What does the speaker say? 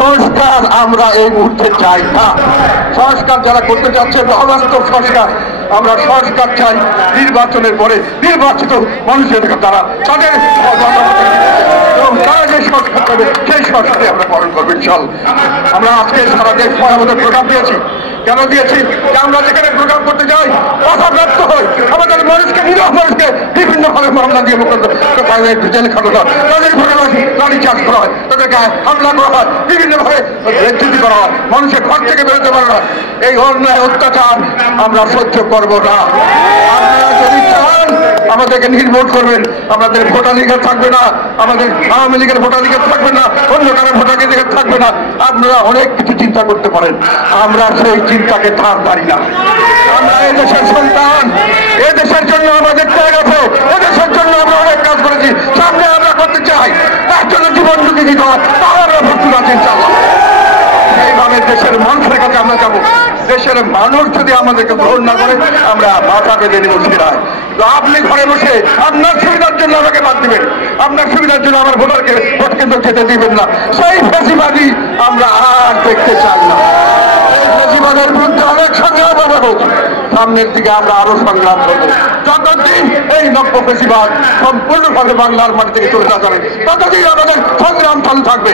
সংস্কার আমরা এই মুহূর্তে চাই না। সংস্কার যারা করতে যাচ্ছে অবাস্তব সংস্কার, আমরা সংস্কার চাই নির্বাচনের পরে নির্বাচিত মানুষের দ্বারা তাদের এবং তারা যে সংস্কার করবে সেই সংস্কারে আমরা পালন করবো ইনশাআল্লাহ। আমরা আজকে সারা দেশ পর আমাদের প্রোগ্রাম দিয়েছি। কেন দিয়েছি? যে আমরা যেখানে প্রোগ্রাম করতে যাই কথা ব্যর্থ হই, আমাদের মানুষকে নিরহ মানুষকে বিভিন্নভাবে মামলা দিয়ে জেল খাটো হয়, তাদের ঘরে লাঠি চার্জ করা হয়, তাদেরকে হামলা করা হয়, বিভিন্নভাবে বেজ্জতি করা হয়, মানুষের ঘর থেকে বেরোতে পারে না। এই অন্যায় অত্যাচার আমরা সহ্য করবো না। আপনারা যদি চান আমাদেরকে নির্ভোট করবেন, আমাদের ভোটাধিকার থাকবে না, আমাদের আওয়ামী লীগের ভোটাধিকার থাকবে না, অন্য কারো ভোটাধিকার থাকবে না। আপনারা অনেক কিছু চিন্তা করতে পারেন, আমরা সেই চিন্তাকে ধার ধারি না। আমরা এই দেশের সন্তান, এই দেশের জন্য আমাদের ত্যাগ আছে, এদেশের জন্য আমরা অনেক কাজ করেছি, সামনে আমরা করতে চাই, তার জন্য জীবন যদি দিতে হয় তাহলে আমরা প্রস্তুত আছি ইনশাআল্লাহ। এইভাবে দেশের মানুষের কাছে আমরা যাবো। দেশের মানুষ যদি আমাদেরকে গ্রহণ না করে আমরা মাথা বেঁধে নেব শিরায়। তো আপনি ঘরে বসে আপনার সুবিধার জন্য আমাকে বাদ দিবেন, আপনার সুবিধার জন্য আমার ভোটারকে ভোট কেন্দ্র যেতে দিবেন না, সেই ফেসিবাদী আমরা আর দেখতে চাই না। এই ফেসিবাদের বিরুদ্ধে অনেক সংগ্রাম হবে, সামনের দিকে আমরা আরো সংগ্রাম করবো। যতদিন এই নব্য ফেসিবাদ সম্পূর্ণভাবে বাংলার মাটি থেকে চলে যাবে ততদিন আমাদের সংগ্রাম চালু থাকবে।